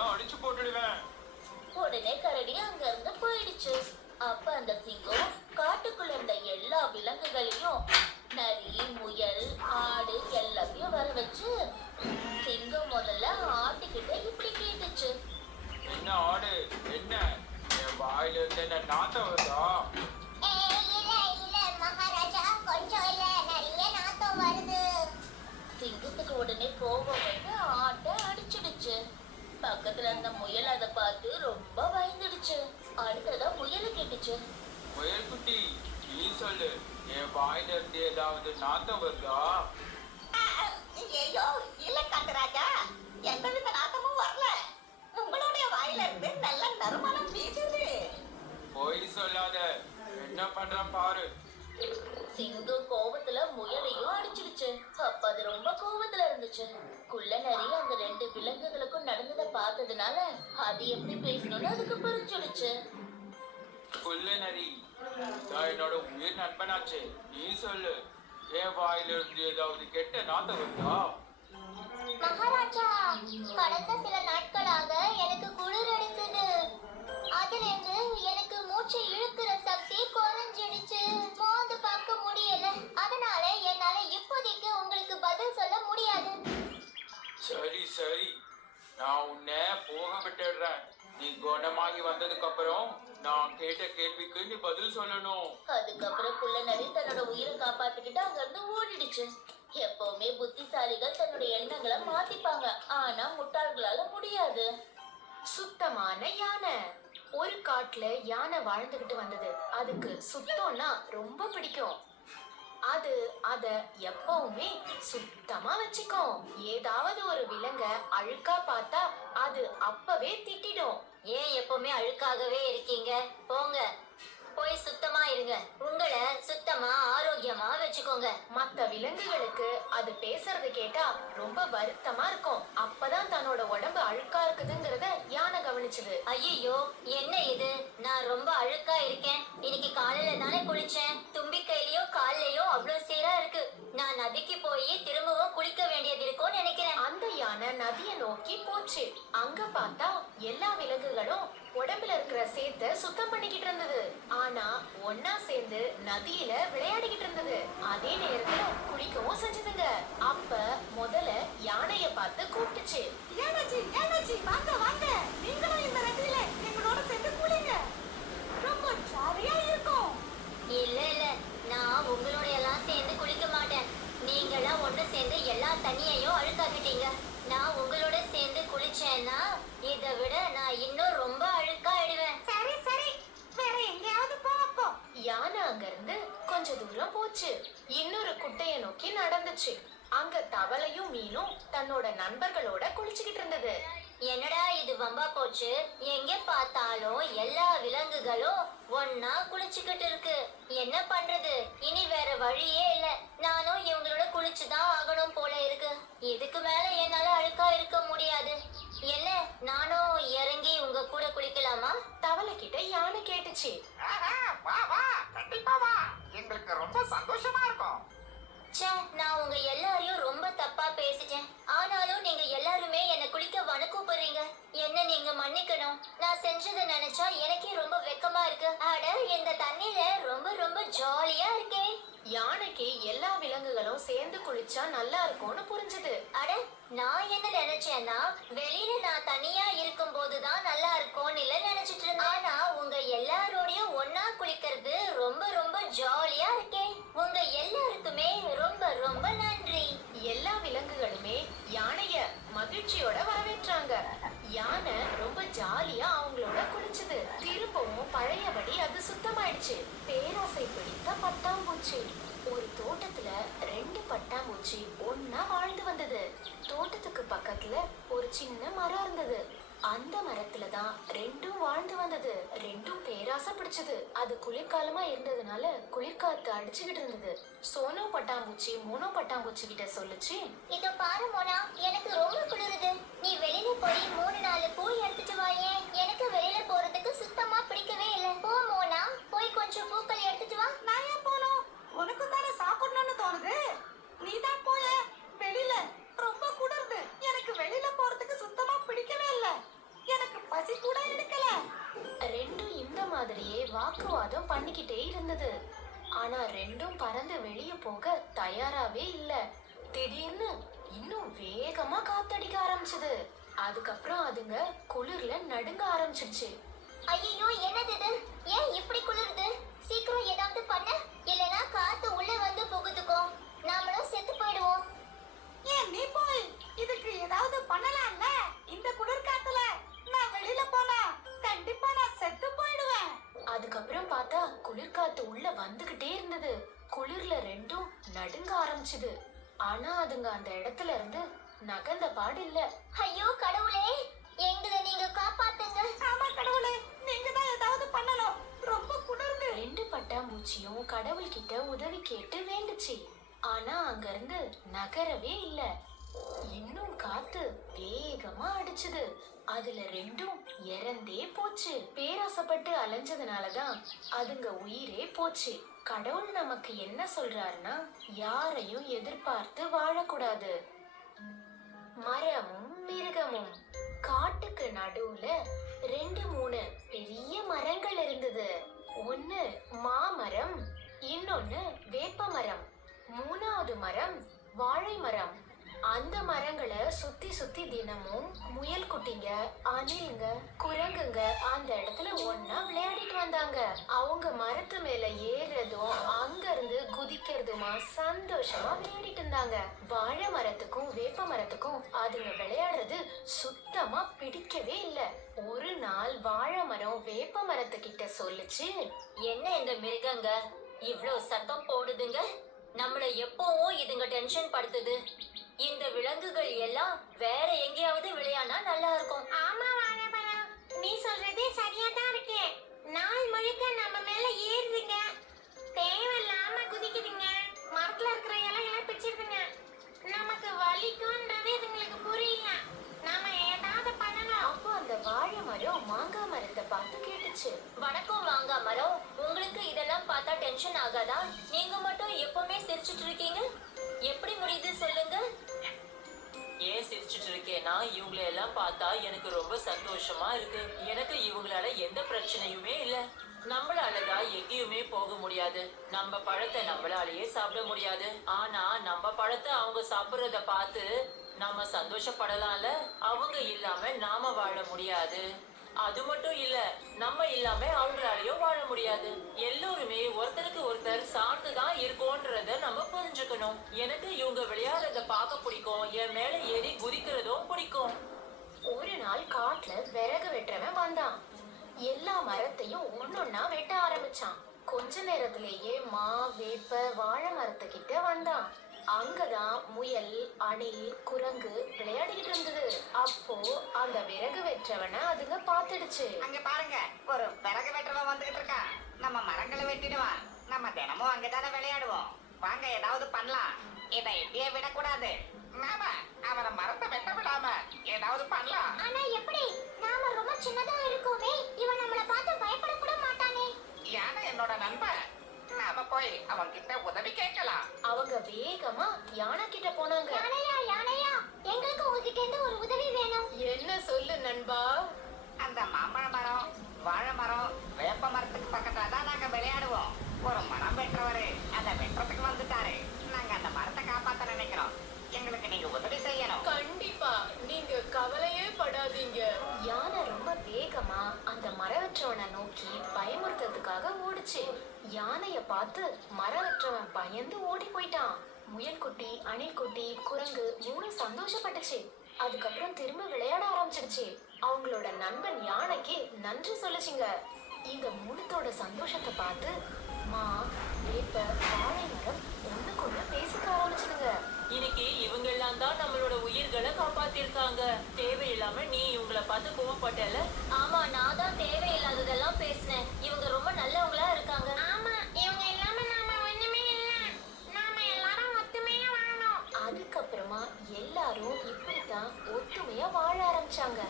அடிச்சு போட்டுடுவேன். உடனே கரடி அங்க இருந்து போயிடுச்சு. அப்ப அந்த சிங்கம் காட்டுக்குள்ள இருந்த எல்லா விலங்குகளையும் நரி, முயல், ஆடு எல்லாத்தையும் வர வச்சு சிங்கம் முதல்ல ஆட்டுக்கிட்ட இப்படி கேட்டுச்சு. என்ன ஆடு, என்ன என் வாயில இருந்து என்ன நாத்தம் வருதா? சிங்கத்துக்கு உடனே கோபம் வந்து ஆட்டை அடிச்சிடுச்சு. பக்கத்துல இருந்த முயல் அதை பார்த்து ரொம்ப பயந்துடுச்சு. அடுத்ததா முயலை கேட்டுச்சு. முயல் குட்டி, நீ சொல்லு, என் வாயில இருந்து ஏதாவது நாத்தம் வருதா? ஐயோ இல்ல காட்டுராஜா, எந்தவித நாட்டமும் வரல. உங்களுடைய வாயில இருந்து நல்ல நறுமணம் வீசுது. போய் சொல்லாத, என்ன பண்றேன் பாரு. சிங்கம் கோவத்துல முயலையும் அடிச்சிடுச்சு. அப்ப அது ரொம்ப கோவத்துல இருந்துச்சு. குள்ள நரி அந்த ரெண்டு விலங்குகளுக்கும் நடந்ததை பார்த்ததுனால அது எப்படி பேசணும்னு அதுக்கு புரிஞ்சிடுச்சு. புல்ல நரி, நான் என்னோட உயிர் நண்பனாச்சு, நீ சொல்லு, என் வாயில இருந்து ஏதாவது கெட்ட நாத்தம் வருதா? மகாராஜா, கடந்த சில நாட்களாக எனக்கு குளிர் அடிக்குது. அதிலிருந்து எனக்கு மூச்சை இழுக்கிற சக்தி குறைஞ்சிடுச்சு. மோந்து பார்க்க முடியல. அதனால என்னால இப்போதைக்கு உங்களுக்கு பதில் சொல்ல முடியாது. சரி சரி, நான் உன்னை போக விட்டுடுறேன். நீ குணமாகி வந்ததுக்கு அப்புறம் நான் கேட்ட கேள்விக்கு நீ பதில் சொல்லணும். அதுக்கப்புறம் குள்ள நரி தன்னோட உயிரை காப்பாத்திக்கிட்டு அங்க இருந்து ஓடிடுச்சு. எப்பவுமே புத்திசாலிகள் தன்னுடைய எண்ணங்களை மாத்திப்பாங்க, ஆனா முட்டாள்களால முடியாது. சுத்தமான யானை. ஒரு காட்டுல யானை வாழ்ந்துகிட்டு வந்தது. அதுக்கு சுத்தம்னா ரொம்ப பிடிக்கும். அது அத எப்பவுமே சுத்தமா வச்சுக்கும். ஏதாவது ஒரு விலங்க அழுக்கா பார்த்தா அது அப்பவே திட்டிடும். ஏன் எப்பவுமே அழுக்காகவே இருக்கீங்க? போங்க, போய் சுத்தமா இருங்க. உங்களை சுத்தமா ஆரோக்கியமா வச்சுக்கோங்க. மத்த விலங்குகளுக்கு அது பேசுறது கேட்டா ரொம்ப வருத்தமா இருக்கும். அப்பதான் தன்னோட உடம்பு அழுக்கா இருக்குதுங்கிறத யானை கவனிச்சது. ஐயோ, என்ன இது? நான் ரொம்ப அழுக்கா இருக்கேன். இன்னைக்கு காலையில தானே குளிச்சேன். தும்பிக்கையிலயோ கால்லயோ அவ்வளவு சீரா இருக்கு. நான் நதிக்கு போய் திரும்பவும் குளிக்க வேண்டியது இருக்கும்னு நினைக்கிறேன். அந்த யானை நதியை நோக்கி போச்சு. அங்க பார்த்தா எல்லா விலங்குகளும் உடம்புல இருக்கிற சேத்தை சுத்தம் பண்ணிக்கிட்டு இருந்தது. ஆனா ஒன்னா சேர்ந்து நதியில விளையாடிக்கிட்டு இருந்தது. அதே நேரத்துல குளிக்கவும் செஞ்சதுங்க. அப்ப முதல்ல யானைய பார்த்து கூப்பிட்டுச்சு. ஏனாச்சி, வாங்க வாங்க, நீங்களும் இந்த நதியில எங்களோட சேர்ந்து குளிங்க. ரொம்ப ஜாலியா இருக்கும். இல்ல இல்ல, நான் உங்களோட எல்லாம் சேர்ந்து குளிக்க மாட்டேன். நீங்களாம் ஒண்ணு சேர்ந்து எல்லா தண்ணியையும் அழுக்காக்கிட்டீங்க. நான் உங்களோட சேர்ந்து குளிச்சேன்னா இதை விட நான் இன்னும் ரொம்ப அழுக்காயிடுவேன். சரி சரி, வேற எங்கேயாவது போ. யானை அங்க இருந்து கொஞ்ச தூரம் போச்சு. இன்னொரு குட்டைய நோக்கி நடந்துச்சு. அங்க தவளையும் மீனும் தன்னோட நண்பர்களோட குளிச்சுக்கிட்டு இருந்தது. என்னடா இது வம்பா போச்சு? எங்க பார்த்தாலும் எல்லா விலங்குகளும் ஒன்னா குளிச்சுக்கிட்டு இருக்கு. என்ன பண்றது? இனி வேற வழியே இல்ல. நானும் இவங்களோட குளிச்சுதான் ஆகணும் போல இருக்கு. இதுக்கு மேல என்னால அழுக்கா இருக்க முடியாது. என்ன, நானும் இறங்கி உங்க கூட குளிக்கலாமா? தவளை கிட்ட யானை கேட்டுச்சு. வா வா, கண்டிப்பா வா, எங்களுக்கு ரொம்ப சந்தோஷமா இருக்கும். ச்சே, நான் உங்க எல்லாரையும் ரொம்ப தப்பா பேசிட்டேன். ஆனாலும் நீங்க எல்லாருமே என்ன குளிக்க கூப்பிடுறீங்க. என்ன நீங்க மன்னிக்கணும். நான் செஞ்சதை நினைச்சா எனக்கே ரொம்ப வெக்கமா இருக்கு. அட, இந்த தண்ணியில ரொம்ப ரொம்ப ஜாலியா இருக்கேன். யானைக்கு எல்லா விலங்குகளும் சேர்ந்து குளிச்சா நல்லா இருக்கும்னு புரிஞ்சது. அட, நான் என்ன நினைச்சேன்னா வெளியில நான் தனியா இருக்கும் போதுதான் நல்லா இருக்கும்னு இல்ல நினைச்சிட்டு இருந்தேன். ஆனா உங்க எல்லாரோடையும் ஒன்னா குளிக்கிறது ரொம்ப ரொம்ப ஜாலியா இருக்கேன். உங்க எல்லாருக்குமே ரொம்ப ரொம்ப நன்றி. எல்லா விலங்குகளுமே யானைய மகிழ்ச்சியோட வரவேற்றாங்க. யானை ரொம்ப ஜாலியா அவங்களோட குளிச்சது. திரும்பவும் பழையபடி அது சுத்தமாயிடுச்சு. பேராசை பிடித்த பட்டாம்பூச்சி. ஒரு தோட்டத்துல ரெண்டு பட்டாம்பூச்சி ஒன்னா வாழ்ந்து வந்தது. தோட்டத்துக்கு பக்கத்துல ஒரு சின்ன மரம் இருந்தது. அந்த மரத்துல தான் ரெண்டும் வாழ்ந்து வந்தது. ரெண்டும் பேராசை பிடிச்சது. அது குளிர்காலமா இருந்ததுனால குளிர்காத்து அடிச்சுக்கிட்டு இருந்தது. சோனோ பட்டாம்பூச்சி மோனோ பட்டாம்பூச்சி கிட்ட சொல்லுச்சு. இதோ பாரு மோனா, எனக்கு ரொம்ப குளிருது. நீ வெளியில போய் 3-4 பூ எடுத்துட்டு வாயே. எனக்கு வெளியில போறதுக்கு சுத்தமா பிடிக்கவே இல்லை. போ மோனா, போய் கொஞ்சம் பூக்கள் எடுத்துட்டு வா. நான் ஏன் போனோம்? உனக்கு தானே சாப்பிடணும்னு தோணுது. நீதான் போய. வெளியில ரொம்ப குளிருது. எனக்கு வெளியில போறதுக்கு சுத்தமா பிடிக்கவே இல்லை. வாக்குவாதம் பண்ணிக்கிட்டே இருந்தது. ஆனா ரெண்டும் பறந்து வெளியே போக தயாராவே இல்ல. திடீர்னு இன்னும் வேகமா காத்தடிக்க ஆரம்பிச்சது. அதுக்கப்புறம் அதுங்க குளிர்ல நடுங்க ஆரம்பிச்சிடுச்சு. ஐயோ, என்னது இது? ஏன் இப்படி குளிருது? சீக்கிரம் ஏதாவது பண்ண, இல்லனா காத்து உள்ள வந்து புகுதுக்கோ, நாமளும் செத்து போயிடுவோம். ஏன் நீ போய் இதுக்கு ஏதாவது பண்ணலாம்ல? இந்த குளிர் காத்துல நான் வெளியில போனா கண்டிப்பா நான் செத்து போயிடுவேன். அதுக்கப்புறம் பார்த்தா குளிர்காத்து உள்ள வந்துகிட்டே இருந்தது. குளிர்ல ரெண்டும் நடுங்க ஆரம்பிச்சுது. ஆனா அதுங்க அந்த இடத்துல இருந்து நகர்ந்த பாடு இல்ல. ஐயோ கடவுளே, எங்களை நீங்க காப்பாத்துங்க. ஆமா கடவுளே, நீங்க தான் ஏதாவது பண்ணணும். ரொம்ப குளிருது. ரெண்டு பட்டாம்பூச்சியும் கடவுள் கிட்ட உதவி கேட்டு வேண்டுச்சு. ஆனா அங்க இருந்து நகரவே இல்ல. இன்னும் காத்து வேகமா அடிச்சுது. அதுல ரெண்டும் இறந்தே போச்சு. பேராசைப்பட்டு அலைஞ்சதுனாலதான் அதுங்க உயிரே போச்சு. கடவுள் நமக்கு என்ன சொல்றாருன்னா, யாரையும் எதிர்பார்த்து வாழக்கூடாது. மரமும் மிருகமும். காட்டுக்கு நடுவுல 2-3 பெரிய மரங்கள் இருந்தது. ஒன்னு மாமரம், இன்னொன்னு வேப்ப மரம், 3வது மரம் வாழை மரம். அந்த மரங்களை சுத்தி சுத்தி தினமும் முயல் குட்டிங்க, அணிலுங்க, குரங்குங்க அந்த இடத்துல ஒன்னா விளையாடிட்டு வந்தாங்க. அவங்க மரத்து மேல ஏறுறதும் அங்க இருந்து குதிக்கிறதுமா சந்தோஷமா விளையாடிட்டு இருந்தாங்க. வாழை மரத்துக்கும் வேப்ப மரத்துக்கும் அதுங்க விளையாடுறது சுத்தமா பிடிக்கவே இல்ல. ஒரு நாள் வாழை மரம் வேப்ப மரத்துக்கிட்ட சொல்லுச்சு, என்ன இந்த மிருகங்க இவ்ளோ சத்தம் போடுதுங்க? நம்மள எப்பவும் இதுங்க டென்ஷன் படுத்துது. இந்த விலங்குகள் எல்லாம் வேற எங்கேயாவது விளையாடினா நல்லா இருக்கும். ஆமா வாழைப்பழம், நீ சொல்றதே சரியா தான் இருக்கு. நாள் முழுக்க நம்ம மேல ஏறுதுங்க, தேவையில்லாம குதிக்குதுங்க, மரத்துல இருக்கிற இலைகளை பிச்சிருதுங்க. நமக்கு வலிக்கும்ன்றது இதுங்களுக்கு புரியல. நாம ஏதாவது பண்ணணும். அப்போ அந்த வாழை மரம் மாங்காய் மரத்தை பார்த்து கேட்டுச்சு. வணக்கம் வாங்க மரம், உங்களுக்கு இதெல்லாம் பார்த்தா டென்ஷன் ஆகாதா? நீங்க மட்டும் எப்பவுமே சிரிச்சிட்டு இருக்கீங்க, எப்படி முடியுது சொல்லுங்க? ஏன் சிரிச்சிட்டு இருக்கேன்னா, இவங்களை எல்லாம் பார்த்தா எனக்கு ரொம்ப சந்தோஷமா இருக்கு. எனக்கு இவங்களால எந்த பிரச்சனையுமே இல்ல. நம்மளாலதான் எங்கேயுமே போக முடியாது, நம்ம பழத்தை நம்மளாலேயே சாப்பிட முடியாது. ஆனா நம்ம பழத்தை அவங்க சாப்பிடுறத பார்த்து நம்ம சந்தோஷப்படலாம்ல. அவங்க இல்லாம நாம வாழ முடியாது. அது மட்டும் இல்ல, நம்ம இல்லாம அவங்களாலயும் வாழ முடியாது. எல்லோருமே ஒருத்தருக்கு ஒருத்தர் சார்ந்துதான் இருக்கோன்றத நம்ம புரிஞ்சுக்கணும். எனக்கு இவங்க விளையாடுறத பார்க்க பிடிக்கும், என் மேல ஏறி குதிக்கிறதும் பிடிக்கும். ஒரு நாள் காட்டுல விறகு வெட்டுறவன் வந்தான். எல்லா மரத்தையும் ஒன்னொன்னா வெட்ட ஆரம்பிச்சான். கொஞ்ச நேரத்திலேயே மா, வேப்ப, வாழை மரத்துக்கிட்ட வந்தான். அங்கதான் முயல், அணில், குரங்கு விளையாடிட்டு இருந்தது. அப்போ அந்த விறகு வெற்றவனை அதுங்க பார்த்துடுச்சு. அங்க பாருங்க, ஒரு விறகு வெட்டுறவன் வந்துகிட்டு இருக்கான். நம்ம மரங்களை வெட்டிடுவான். நம்ம தினமும் அங்கதானே விளையாடுவோம். வாங்க ஏதாவது பண்ணலாம். இதை இப்படியே விடக்கூடாது. நாம அவனை மரத்தை வெட்ட விடாம ஏதாவது பண்ணலாம். ஆனா எப்படி? நாம ரொம்ப சின்னதா இருக்கோமே, இவன் நம்மள பார்த்து பயப்பட கூட மாட்டானே. யானை என்னோட நண்பன். நாம போய் அவன் கிட்ட உதவி கேட்கலாம். அவங்க வேகமா யானை கிட்ட போனாங்க. யானையா, எங்களுக்கு உங்ககிட்ட இருந்து ஒரு உதவி வேணும். என்ன சொல்லு நண்பா? அந்த மாம்பழ மரம், வாழை மரம், வேப்ப மரத்துக்கு பக்கத்துல தான் நாங்க விளையாடுவோம். ஒரு மரம் வெட்டுறவரு அந்த வெட்டுறதுக்கு வந்துட்டாரு. நாங்க அந்த மரத்தை காப்பாத்த நினைக்கிறோம். எங்களுக்கு நீங்க உதவி செய்யணும். கண்டிப்பா, நீங்க கவலையே படாதீங்க. யானை ரொம்ப வேகமா அந்த மரவற்றவனை நோக்கி பயமுறுத்துறதுக்காக ஓடுச்சு. யானைய பார்த்து மரவற்றவன் பயந்து ஓடி போயிட்டான். முயல் குட்டி, அணில் குட்டி, குரங்கு 3 சந்தோஷப்பட்டுச்சு. அதுக்கப்புறம் திரும்ப விளையாட ஆரம்பிச்சிடுச்சு. அவங்களோட நண்பன் யானைக்கு நன்றி சொல்லுச்சுங்க. இந்த 3த்தோட சந்தோஷத்தை பார்த்து மா, வேப்ப, வாழை மரம் ஒண்ணுக்குள்ள பேசிக்க ஆரம்பிச்சுதுங்க. இன்னைக்கு இவங்க எல்லாம் தான் நம்மளோட உயிர்களை காப்பாத்திருக்காங்க. தேவையில்லாம நீ இவங்களை பார்த்து கோவப்பட்டல. ஆமா, நான் தான் தேவையில்லாததெல்லாம் பேசினேன்.